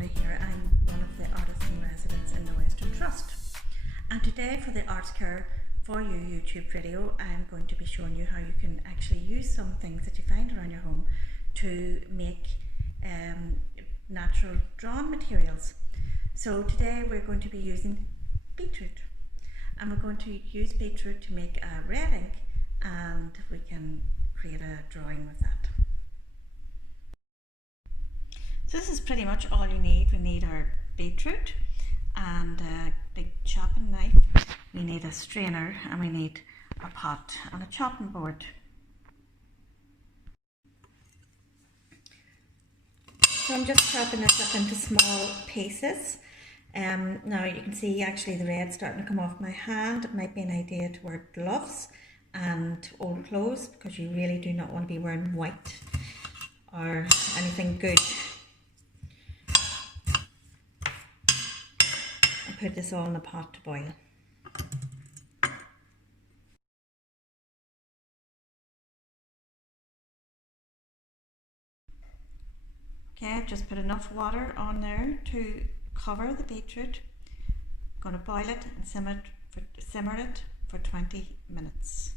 Bronagh here. I'm one of the artists in residence in the Western Trust. And today for the Arts Care For You YouTube video, I'm going to be showing you how you can actually use some things that you find around your home to make natural drawn materials. So today we're going to be using beetroot. And we're going to use beetroot to make a red ink, and we can create a drawing with that. So this is pretty much all you need. We need our beetroot and a big chopping knife. We need a strainer and we need a pot and a chopping board. So I'm just chopping this up into small pieces. Now you can see actually the red starting to come off my hand. It might be an idea to wear gloves and old clothes, because you really do not want to be wearing white or anything good. I put this all in a pot to boil. Okay, I've just put enough water on there to cover the beetroot. I'm going to boil it and simmer it for 20 minutes.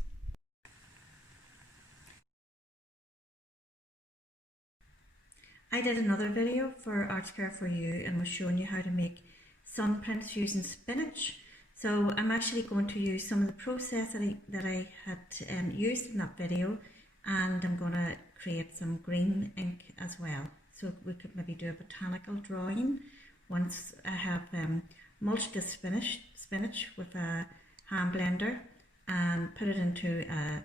I did another video for Arts Care For You and was showing you how to make sun prints using spinach. So I'm actually going to use some of the process that I had used in that video, and I'm going to create some green ink as well. So we could maybe do a botanical drawing once I have mulched the spinach with a hand blender and put it into a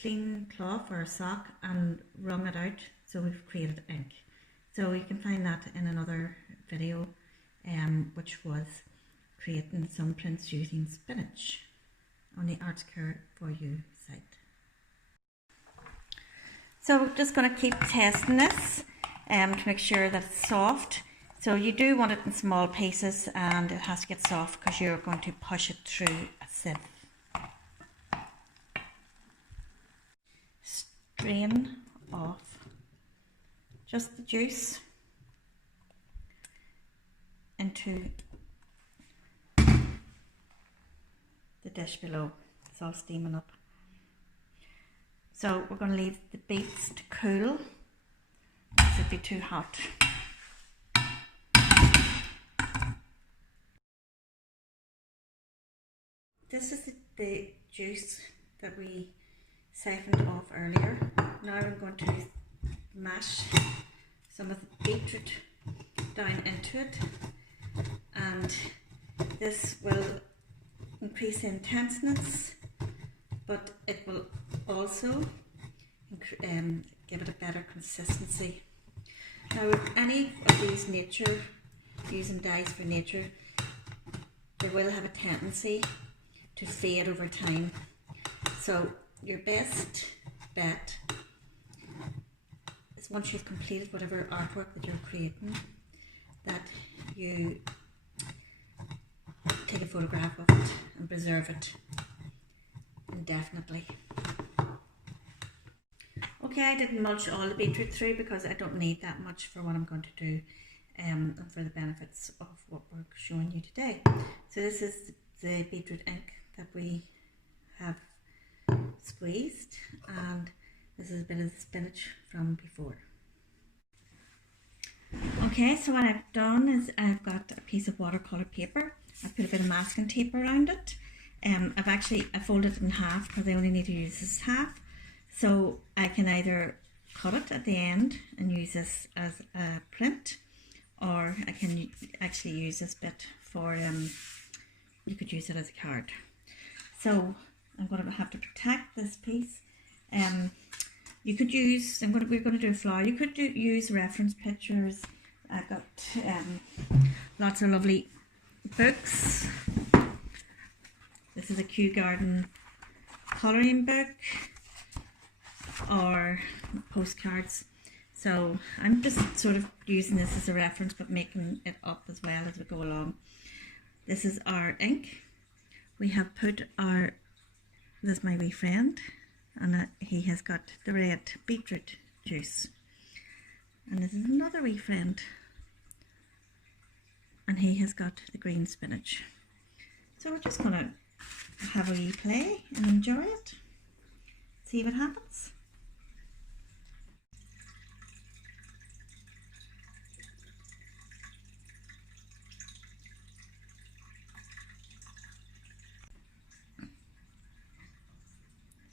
clean cloth or a sock and wrung it out, so we've created ink. So you can find that in another video, which was creating some prints using spinach on the Arts Care For You site. So we're just going to keep testing this to make sure that it's soft. So you do want it in small pieces, and it has to get soft because you're going to push it through a sieve. Strain off just the juice into the dish below. It's all steaming up. So we're going to leave the beets to cool. It should be too hot. This is the juice that we siphoned off earlier. Now I'm going to mash some of the beetroot down into it, and this will increase the intenseness, but it will also give it a better consistency. Now with any of these using dyes for nature, they will have a tendency to fade over time. So your best bet is, once you've completed whatever artwork that you're creating, that you take a photograph of it and preserve it indefinitely. Okay, I didn't mulch all the beetroot through because I don't need that much for what I'm going to do and for the benefits of what we're showing you today. So this is the beetroot ink that we have squeezed, and this is a bit of the spinach from before. Okay, so what I've done is I've got a piece of watercolour paper. I've put a bit of masking tape around it. I folded it in half because I only need to use this half. So I can either cut it at the end and use this as a print, or I can actually use this bit for, you could use it as a card. So I'm going to have to protect this piece. You could use, we're going to do a flower. You could use reference pictures. I've got lots of lovely books. This is a Kew Garden colouring book, or postcards. So I'm just sort of using this as a reference, but making it up as well as we go along. This is our ink. We have put this is my wee friend, and he has got the red beetroot juice. And this is another wee friend. and he has got the green spinach. So we're just going to have a wee play and enjoy it, see what happens.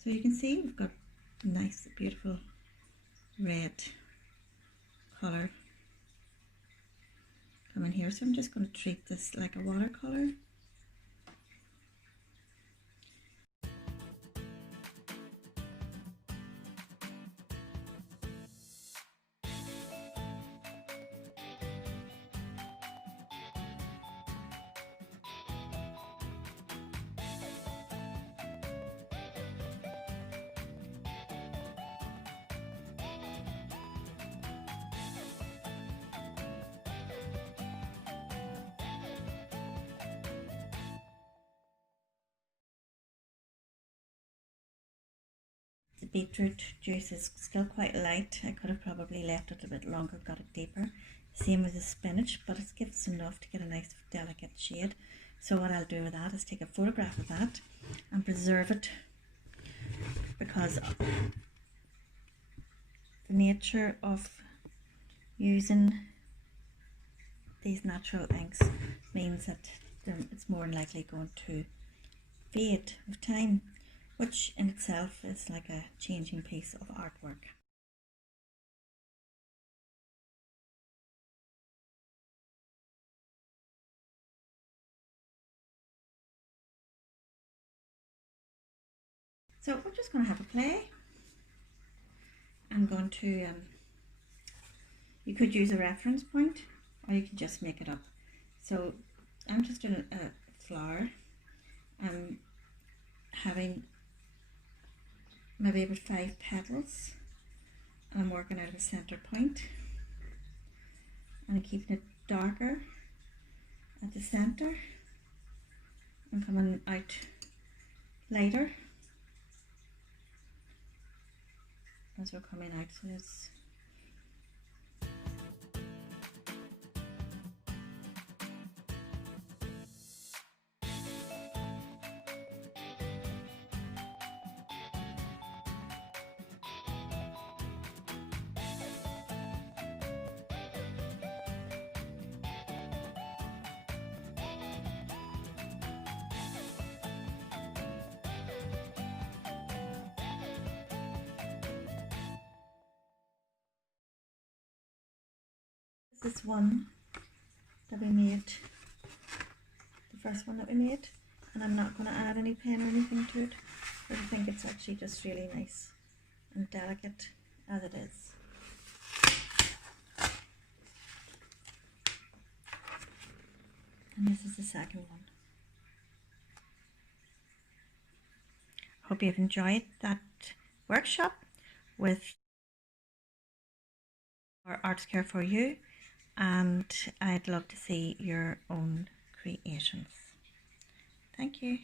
So you can see we've got a nice beautiful red colour coming here, so I'm just going to treat this like a watercolour. The beetroot juice is still quite light. I could have probably left it a bit longer, got it deeper. Same with the spinach, but it gives enough to get a nice delicate shade. So what I'll do with that is take a photograph of that and preserve it, because the nature of using these natural inks means that it's more likely going to fade with time, which in itself is like a changing piece of artwork. So we're just going to have a play. I'm going to, you could use a reference point, or you can just make it up. So I'm just doing a flower. I'm having maybe about 5 petals, and I'm working out of a center point, and I'm keeping it darker at the center and coming out lighter as we're coming out. So it's this one that we made, the first one that we made, and I'm not going to add any pen or anything to it, but I think it's actually just really nice and delicate as it is. And this is the second one. Hope you've enjoyed that workshop with our Arts Care for You, and I'd love to see your own creations. Thank you.